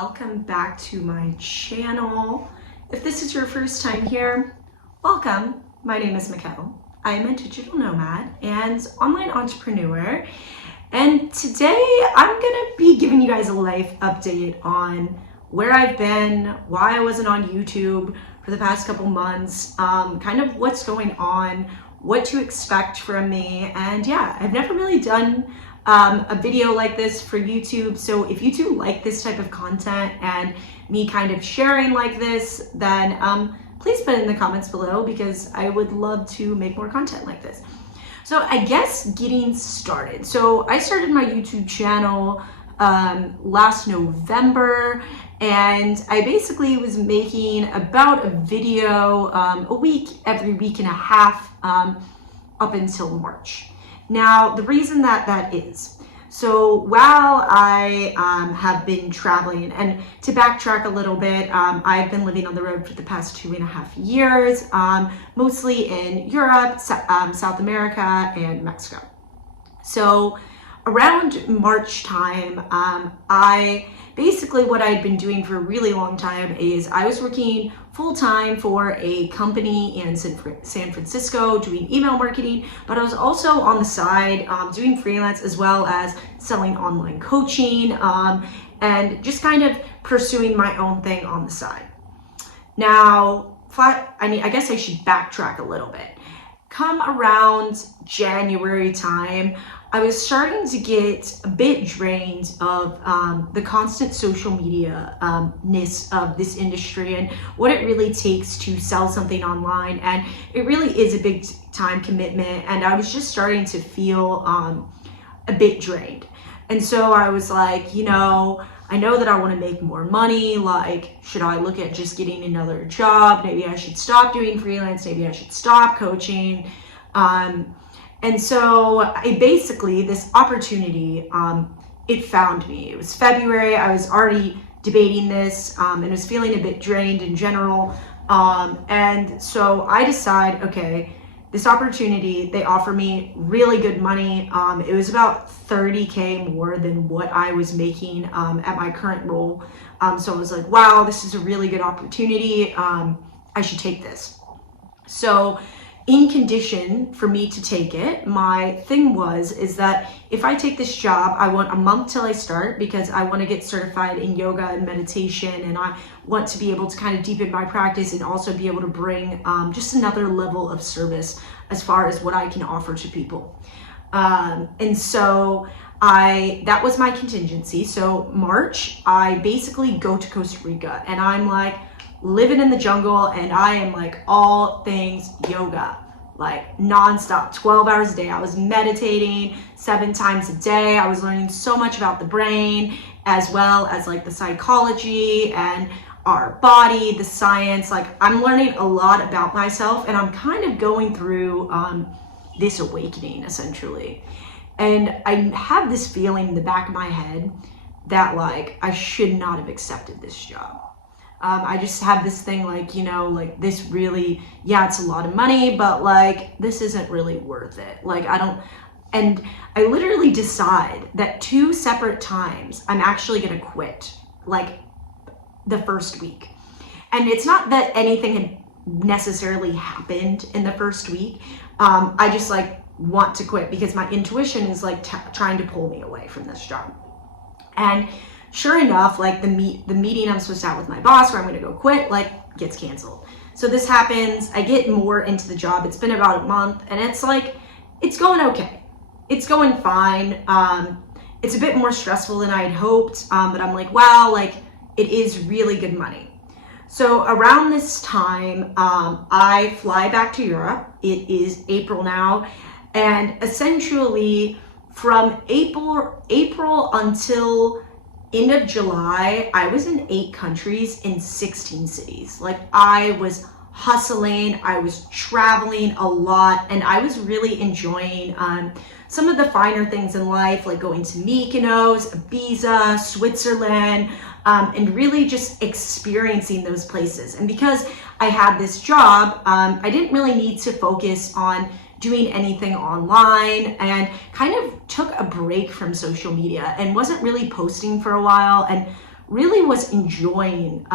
welcome back to my channel. If this is your first time here, welcome. My name is Mikkel. I am a digital nomad and online entrepreneur, and today I'm gonna be giving you guys a life update on where I've been, why I wasn't on YouTube for the past couple months, kind of what's going on, what to expect from me. And yeah, I've never really done a video like this for YouTube. So if you do like this type of content and me kind of sharing like this, then please put it in the comments below because I would love to make more content like this. So I guess getting started. So I started my YouTube channel last November, and I basically was making about a video a week, every week and a half up until March. Now, the reason that is, so while I have been traveling, and to backtrack a little bit, I've been living on the road for the past 2.5 years, mostly in Europe, South America, and Mexico. So around March time, basically what I'd been doing for a really long time is I was working full-time for a company in San Francisco doing email marketing, but I was also on the side doing freelance as well as selling online coaching and just kind of pursuing my own thing on the side. Now, I guess I should backtrack a little bit. Come around January time, I was starting to get a bit drained of the constant social media-ness of this industry and what it really takes to sell something online. And it really is a big time commitment. And I was just starting to feel a bit drained. And so I was like, you know, I know that I want to make more money. Like, should I look at just getting another job? Maybe I should stop doing freelance. Maybe I should stop coaching. And so basically this opportunity, it found me. It was February. I was already debating this and was feeling a bit drained in general. And so I decide, okay, this opportunity, they offer me really good money. It was about 30K more than what I was making at my current role. So I was like, wow, this is a really good opportunity. I should take this. So in condition for me to take it, my thing is that if I take this job, I want a month till I start because I want to get certified in yoga and meditation, and I want to be able to kind of deepen my practice and also be able to bring just another level of service as far as what I can offer to people. And so that was my contingency. So March, I basically go to Costa Rica and I'm like, living in the jungle, and I am like all things yoga, like nonstop, 12 hours a day. I was meditating 7 times a day. I was learning so much about the brain as well as like the psychology and our body, the science. Like, I'm learning a lot about myself, and I'm kind of going through this awakening essentially. And I have this feeling in the back of my head that like I should not have accepted this job. I just have this thing like, you know, like this really, yeah, it's a lot of money, but like, this isn't really worth it. Like, and I literally decide that 2 separate times I'm actually going to quit, like the first week. And it's not that anything had necessarily happened in the first week. I just like want to quit because my intuition is like trying to pull me away from this job. And sure enough, like the meeting I'm supposed to have with my boss where I'm going to go quit, like, gets canceled. So this happens. I get more into the job. It's been about a month, and it's like, it's going okay. It's going fine. It's a bit more stressful than I had hoped, but I'm like, wow, like, it is really good money. So around this time, I fly back to Europe. It is April now, and essentially from April until end of July, I was in 8 countries in 16 cities. Like, I was hustling, I was traveling a lot, and I was really enjoying some of the finer things in life, like going to Mykonos, Ibiza, Switzerland, and really just experiencing those places. And because I had this job, I didn't really need to focus on doing anything online, and kind of took a break from social media and wasn't really posting for a while. And really was enjoying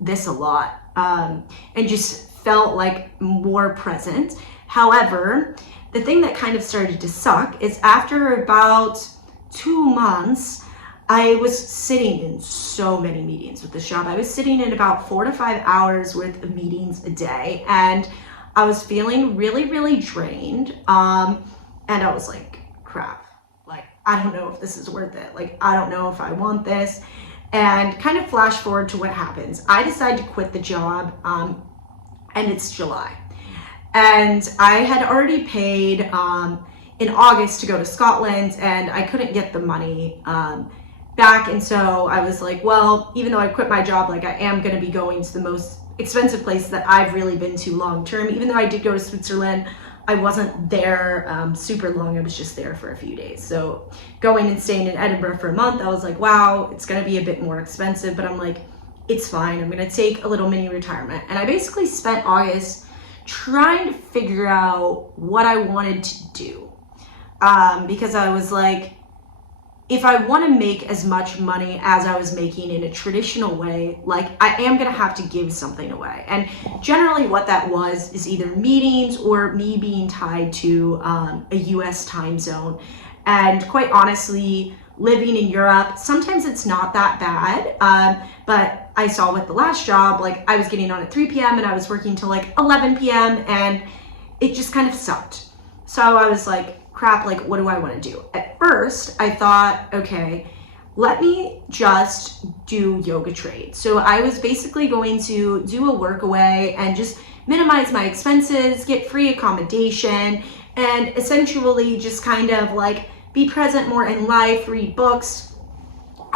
this a lot, and just felt like more present. However, the thing that kind of started to suck is after about 2 months, I was sitting in so many meetings with this job. I was sitting in about 4 to 5 hours worth of meetings a day, and I was feeling really, really drained. And I was like, crap, like, I don't know if this is worth it. Like, I don't know if I want this. And kind of flash forward to what happens. I decide to quit the job, and it's July. And I had already paid in August to go to Scotland, and I couldn't get the money back. And so I was like, well, even though I quit my job, like, I am going to be going to the most expensive place that I've really been to long term. Even though I did go to Switzerland, I wasn't there super long. I was just there for a few days. So going and staying in Edinburgh for a month, I was like, wow, it's going to be a bit more expensive, but I'm like, it's fine. I'm going to take a little mini retirement. And I basically spent August trying to figure out what I wanted to do, because I was like, if I want to make as much money as I was making in a traditional way, like, I am going to have to give something away. And generally what that was is either meetings or me being tied to a US time zone. And quite honestly, living in Europe, sometimes it's not that bad. But I saw with the last job, like, I was getting on at 3 p.m. and I was working till like 11 p.m. and it just kind of sucked. So I was like, crap, like, what do I want to do? At first, I thought, okay, let me just do yoga trade. So I was basically going to do a work away and just minimize my expenses, get free accommodation, and essentially just kind of like be present more in life, read books.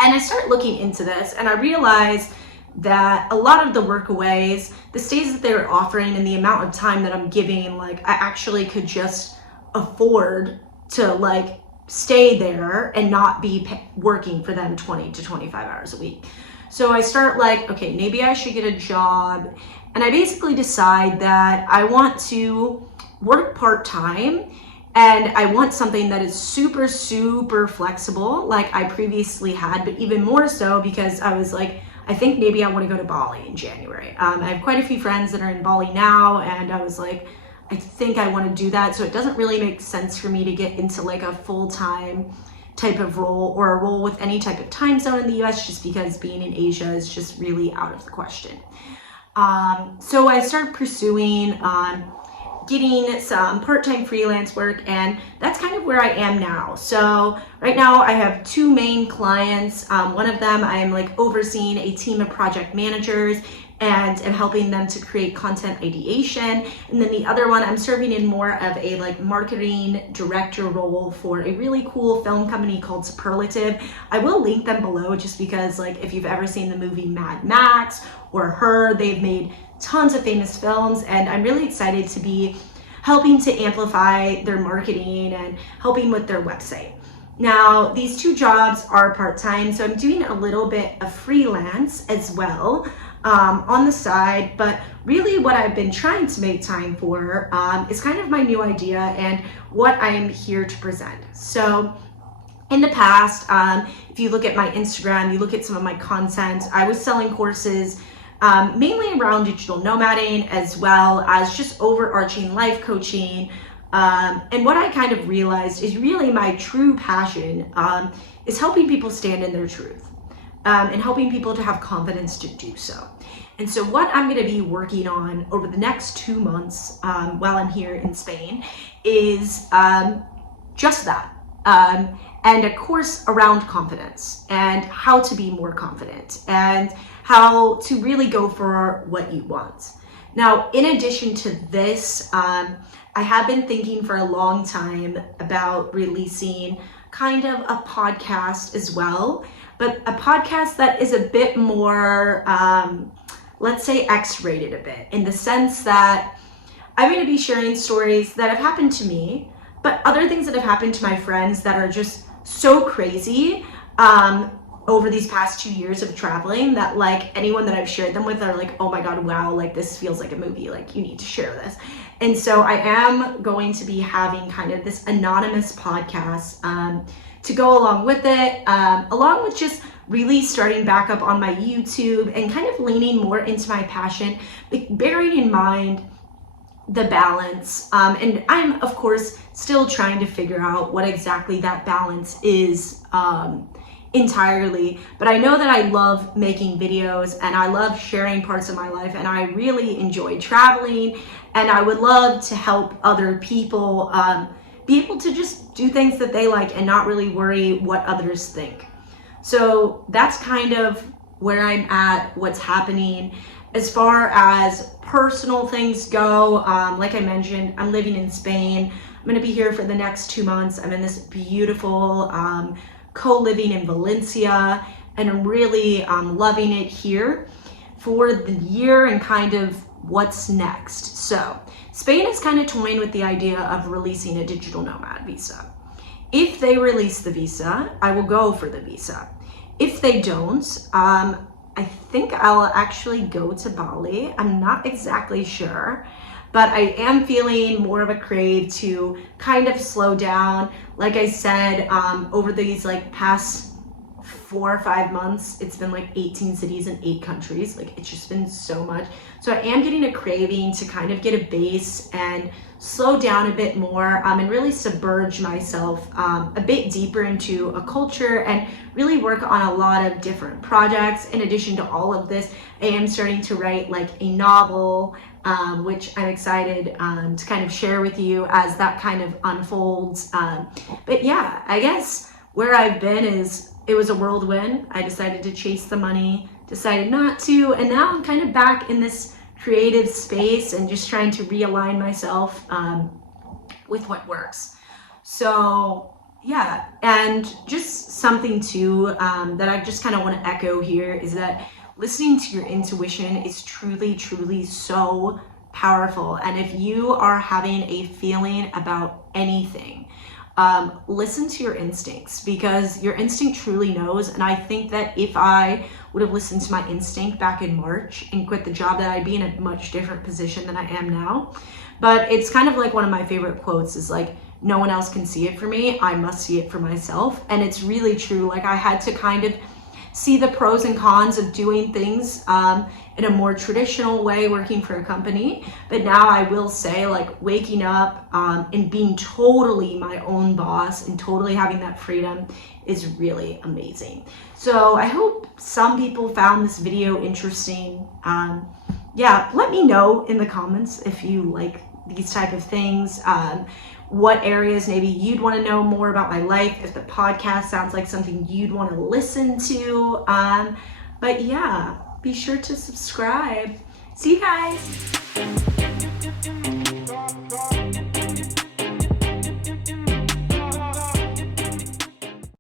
And I started looking into this, and I realized that a lot of the workaways, the stays that they were offering and the amount of time that I'm giving, like, I actually could just afford to like stay there and not be working for them 20 to 25 hours a week. So I start like, okay, maybe I should get a job. And I basically decide that I want to work part-time, and I want something that is super, super flexible like I previously had, but even more so because I was like, I think maybe I want to go to Bali in January. I have quite a few friends that are in Bali now, and I was like, I think I want to do that. So it doesn't really make sense for me to get into like a full-time type of role or a role with any type of time zone in the US, just because being in Asia is just really out of the question. So I started pursuing getting some part-time freelance work, and that's kind of where I am now. So right now I have 2 main clients. One of them I am like overseeing a team of project managers and am helping them to create content ideation. And then the other one, I'm serving in more of a like marketing director role for a really cool film company called Superlative. I will link them below just because, like, if you've ever seen the movie Mad Max or Her, they've made tons of famous films, and I'm really excited to be helping to amplify their marketing and helping with their website. Now, these 2 jobs are part-time, so I'm doing a little bit of freelance as well on the side, but really what I've been trying to make time for is kind of my new idea and what I am here to present. So in the past, if you look at my Instagram, you look at some of my content, I was selling courses mainly around digital nomading, as well as just overarching life coaching. And what I kind of realized is really my true passion is helping people stand in their truth. And helping people to have confidence to do so. And so what I'm going to be working on over the next 2 months while I'm here in Spain is just that. And a course around confidence and how to be more confident and how to really go for what you want. Now, in addition to this, I have been thinking for a long time about releasing kind of a podcast as well, but a podcast that is a bit more, let's say, X-rated a bit, in the sense that I'm going to be sharing stories that have happened to me, but other things that have happened to my friends that are just so crazy over these past 2 years of traveling that, like, anyone that I've shared them with are like, oh my God, wow, like, this feels like a movie, like, you need to share this. And so I am going to be having kind of this anonymous podcast to go along with it, along with just really starting back up on my YouTube and kind of leaning more into my passion, but bearing in mind the balance. And I'm, of course, still trying to figure out what exactly that balance is entirely. But I know that I love making videos and I love sharing parts of my life, and I really enjoy traveling, and I would love to help other people be able to just do things that they like and not really worry what others think. So that's kind of where I'm at, what's happening. As far as personal things go, like I mentioned, I'm living in Spain. I'm gonna be here for the next 2 months. I'm in this beautiful co-living in Valencia, and I'm really loving it here for the year and kind of what's next. So Spain is kind of toying with the idea of releasing a digital nomad visa. If they release the visa, I will go for the visa. If they don't, I think I'll actually go to Bali. I'm not exactly sure, but I am feeling more of a crave to kind of slow down. Like I said, over these like past 4 or 5 months, it's been like 18 cities in 8 countries. Like, it's just been so much. So I am getting a craving to kind of get a base and slow down a bit more, and really submerge myself a bit deeper into a culture and really work on a lot of different projects. In addition to all of this, I am starting to write like a novel, which I'm excited to kind of share with you as that kind of unfolds. But yeah, I guess where I've been is, it was a whirlwind. I decided to chase the money, decided not to, and now I'm kind of back in this creative space and just trying to realign myself with what works. So yeah, and just something too that I just kind of want to echo here is that listening to your intuition is truly, truly so powerful. And if you are having a feeling about anything, listen to your instincts, because your instinct truly knows. And I think that if I would have listened to my instinct back in March and quit the job, that I'd be in a much different position than I am now. But it's kind of like one of my favorite quotes is like, no one else can see it for me, I must see it for myself. And it's really true. Like, I had to kind of see the pros and cons of doing things in a more traditional way, working for a company. But now I will say, like, waking up and being totally my own boss and totally having that freedom is really amazing. So I hope some people found this video interesting. Yeah, let me know in the comments if you like these type of things. What areas maybe you'd want to know more about my life, if the podcast sounds like something you'd want to listen to. But yeah, be sure to subscribe. See you guys.